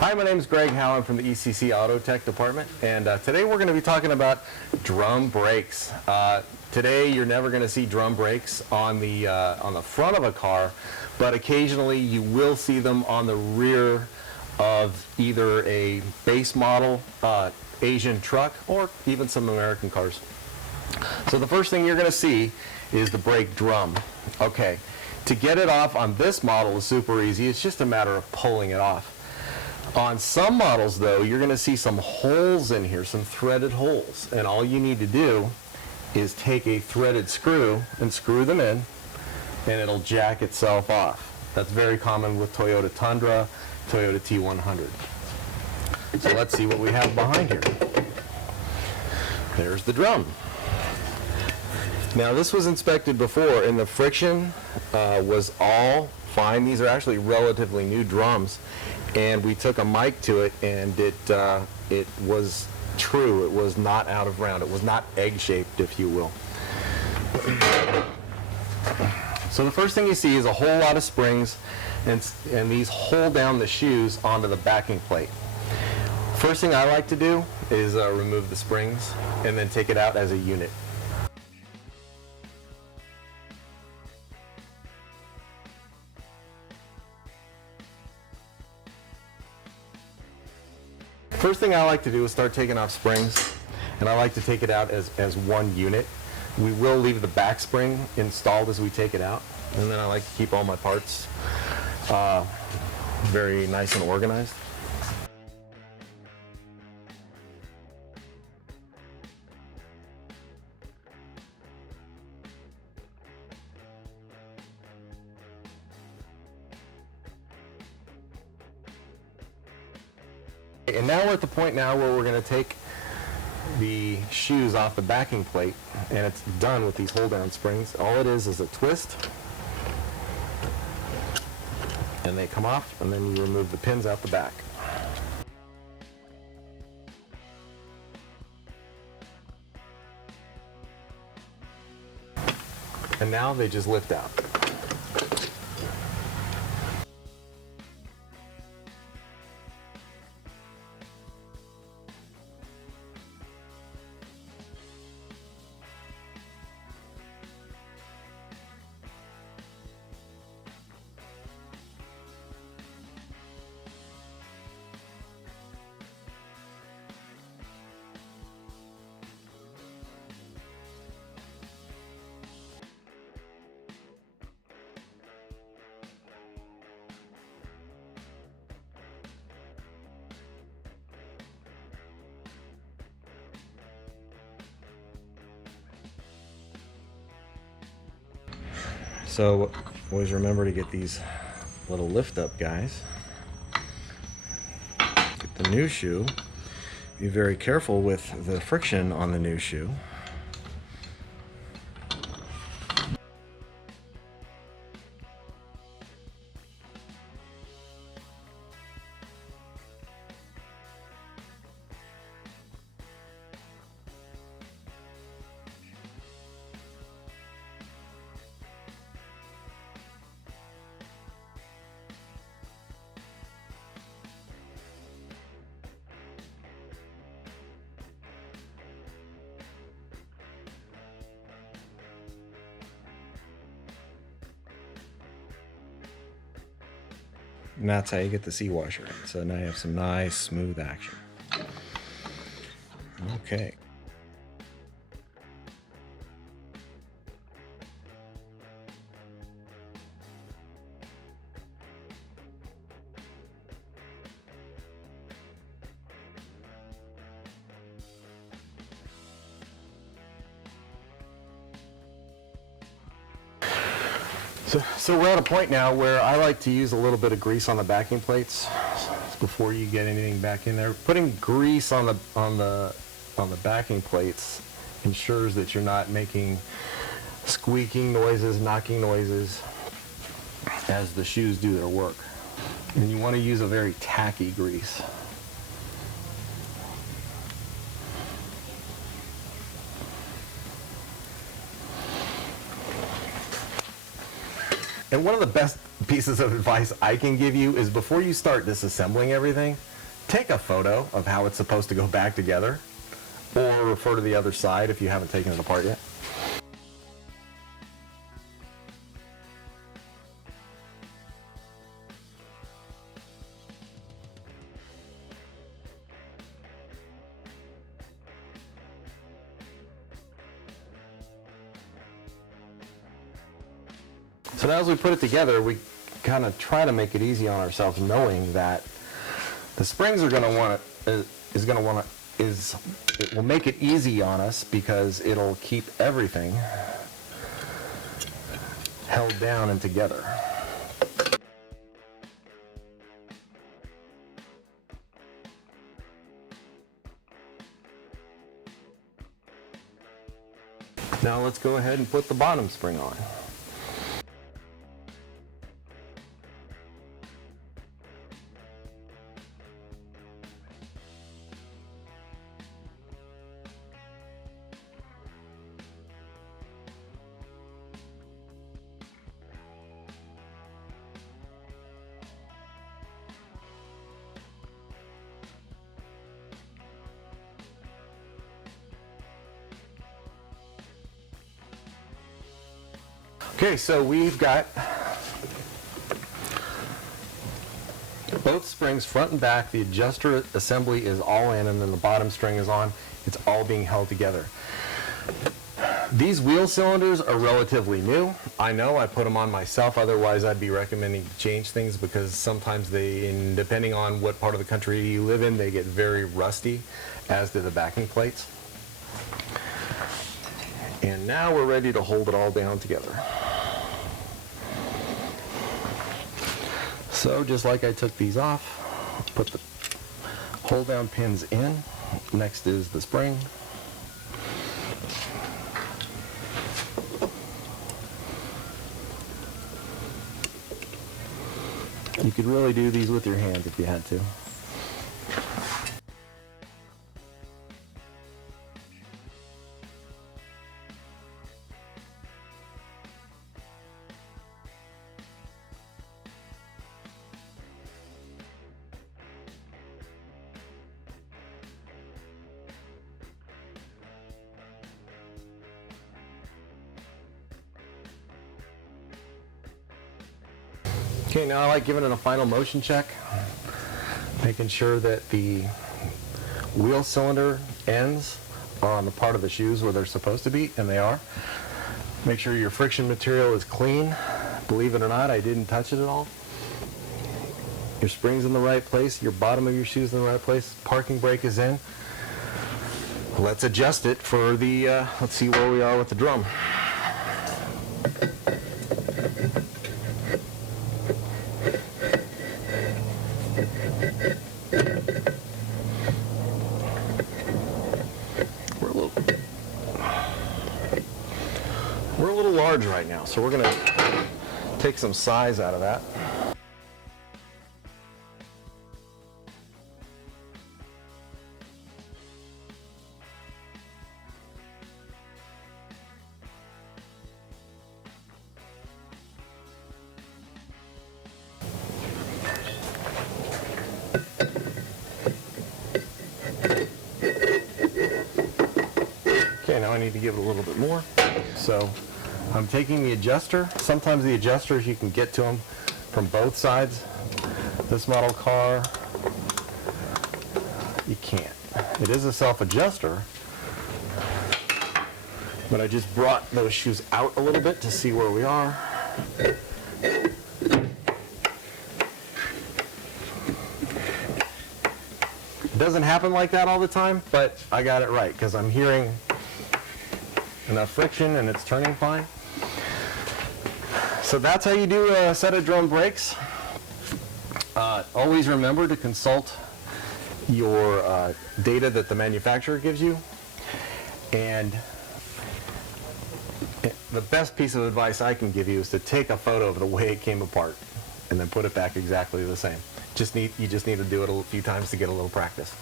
Hi, my name is Greg Howland from the ECC Auto Tech Department, and today we're going to be talking about drum brakes. Today you're never going to see drum brakes on the front of a car, but occasionally you will see them on the rear of either a base model Asian truck or even some American cars. So the first thing you're going to see is the brake drum. Okay, to get it off on this model is super easy. It's just a matter of pulling it off. On some models, though, you're going to see some holes in here, some threaded holes. And all you need to do is take a threaded screw and screw them in, and it'll jack itself off. That's very common with Toyota Tundra, Toyota T100. So let's see what we have behind here. There's the drum. Now, this was inspected before, and the friction was all fine. These are actually relatively new drums. And we took a mic to it, and it was true. It was not out of round. It was not egg-shaped, if you will. So the first thing you see is a whole lot of springs, and these hold down the shoes onto the backing plate. First thing I like to do is remove the springs and then take it out as a unit. First thing I like to do is start taking off springs, and I like to take it out as one unit. We will leave the back spring installed as we take it out, and then I like to keep all my parts very nice and organized. And now we're at the point now where we're going to take the shoes off the backing plate, and it's done with these hold-down springs. All it is a twist, and they come off, and then you remove the pins out the back. And now they just lift out. So always remember to get these little lift up guys. Get the new shoe. Be very careful with the friction on the new shoe. And that's how you get the sea washer in. So now you have some nice smooth action. Okay. So we're at a point now where I like to use a little bit of grease on the backing plates before you get anything back in there. Putting grease on the backing plates ensures that you're not making squeaking noises, knocking noises as the shoes do their work. And you want to use a very tacky grease. And one of the best pieces of advice I can give you is before you start disassembling everything, take a photo of how it's supposed to go back together, or refer to the other side if you haven't taken it apart yet. So now as we put it together, we kind of try to make it easy on ourselves, knowing that the springs are going to want to, it will make it easy on us because it'll keep everything held down and together. Now let's go ahead and put the bottom spring on. Okay, so we've got both springs front and back. The adjuster assembly is all in, and then the bottom string is on. It's all being held together. These wheel cylinders are relatively new. I know I put them on myself, otherwise I'd be recommending to change things because sometimes they, depending on what part of the country you live in, they get very rusty, as do the backing plates. And now we're ready to hold it all down together. So just like I took these off, put the hold down pins in. Next is the spring. You could really do these with your hands if you had to. Okay, now I like giving it a final motion check, making sure that the wheel cylinder ends are on the part of the shoes where they're supposed to be, and they are. Make sure your friction material is clean. Believe it or not, I didn't touch it at all. Your spring's in the right place, your bottom of your shoe's in the right place, parking brake is in. Let's adjust it for the, let's see where we are with the drum. We're a little large right now, so we're going to take some size out of that. Okay, now I need to give it a little bit more. So I'm taking the adjuster. Sometimes the adjusters, you can get to them from both sides. This model car, you can't. It is a self-adjuster, but I just brought those shoes out a little bit to see where we are. It doesn't happen like that all the time, but I got it right because I'm hearing enough friction and it's turning fine. So that's how you do a set of drum brakes. Always remember to consult your data that the manufacturer gives you. And the best piece of advice I can give you is to take a photo of the way it came apart and then put it back exactly the same. You just need to do it a few times to get a little practice.